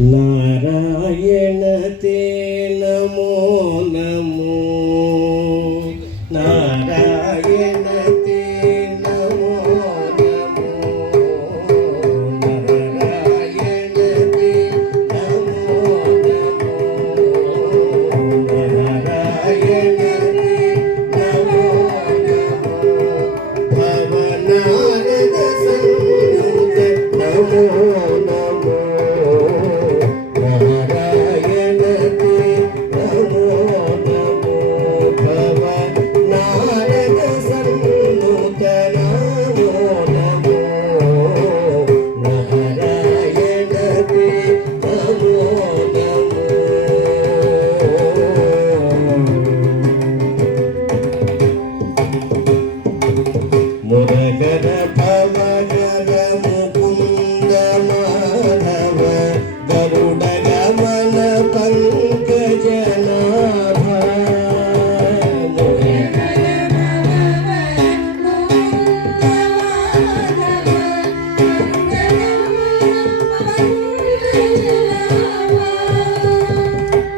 ನಾರಾಯಣ ತೇ ನಮೋ ನಮೋ ನಾರಾಯಣ ತೇ ನಮೋ ನಮೋ ನಾರಾಯಣ ತೇ ನಮೋ ನಮೋ ನಾರಾಯಣ ತೇ ನಮೋ ನಮೋ ಭವನಾರದ ಸಂಯುತ ನಮೋ ನಮೋ ಮುರಗರ ಭವಗರ ಮುಕುಂದ ಮಾಧವ ಗರುಡ ಗಮನ ಪಂಕಜ ನಾಭ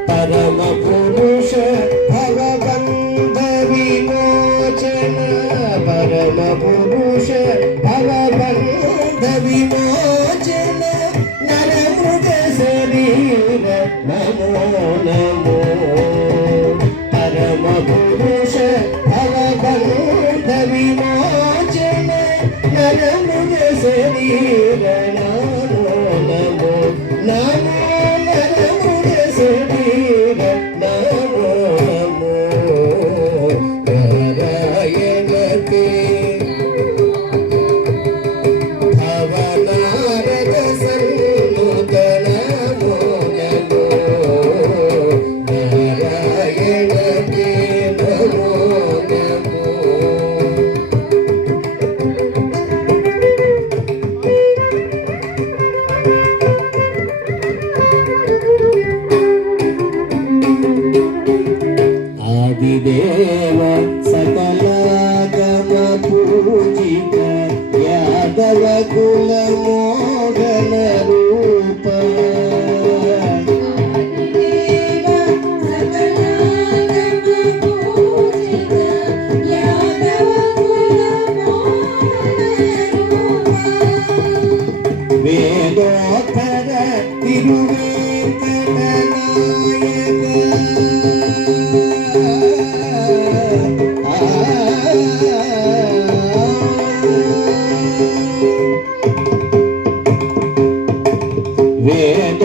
ಪರಮ ಪುರುಷ ಭವಬಂಧ ವಿಮೋಚನ ಪರಮ ಪುರುಷ ಭವಬಂಧ ವಿಮೋಚನ ನರಮೃಗ ಶರೀರ ನಮೋ ನಮೋ ಪರಮ ಪುರುಷ ಭವಬಂಧ ವಿಮೋಚನ ನರಮೃಗ ಶರೀರ ನಮೋ ನಮೋ ನಮೋ ನರಮೃಗ ಶರೀರ ನಮೋ ನಮೋ ನಾರಾಯಣ ತೇ ಭವನಾರದ ಸಂಯುತ ನಮೋ ನಮೋ ನಾರಾಯಣ ತೇ ನಮೋ ನಮೋ ಆದಿದೇವ ಸಕಲಾಗಮ ಪೂಜಿತ ಯಾದವ ಕುಲ ಮೋಹನ ರೂಪ ವೇದೋತ್ತರ ತಿರುವೇಂಕಟ ನಾಯಕ ವೇದ